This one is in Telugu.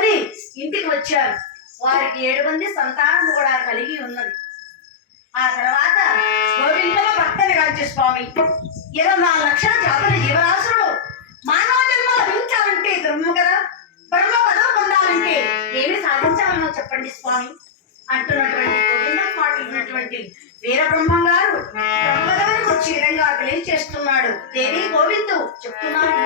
తీసుకొని ఇంటికి వచ్చారు? వారికి ఏడు మంది సంతానం కూడా కలిగి ఉన్నది. ఆ తర్వాత గోవిందమ భక్తని రాజ్య స్వామి ఇరవై నాలుగు లక్షల జాతుల జీవరాశులు మానవ జన్మ లభించాలంటే ధర్మం కదా? బ్రహ్మ పదవి పొందాలంటే ఏమి సాధించాలనో చెప్పండి స్వామి. అంటున్నటువంటి గోవిందం మాట్లాడినటువంటి వీర బ్రహ్మం గారు బ్రహ్మదేవునికి వచ్చి విధంగా తెలియజేస్తున్నాడు. దేవి గోవిందు చెప్తున్నాడు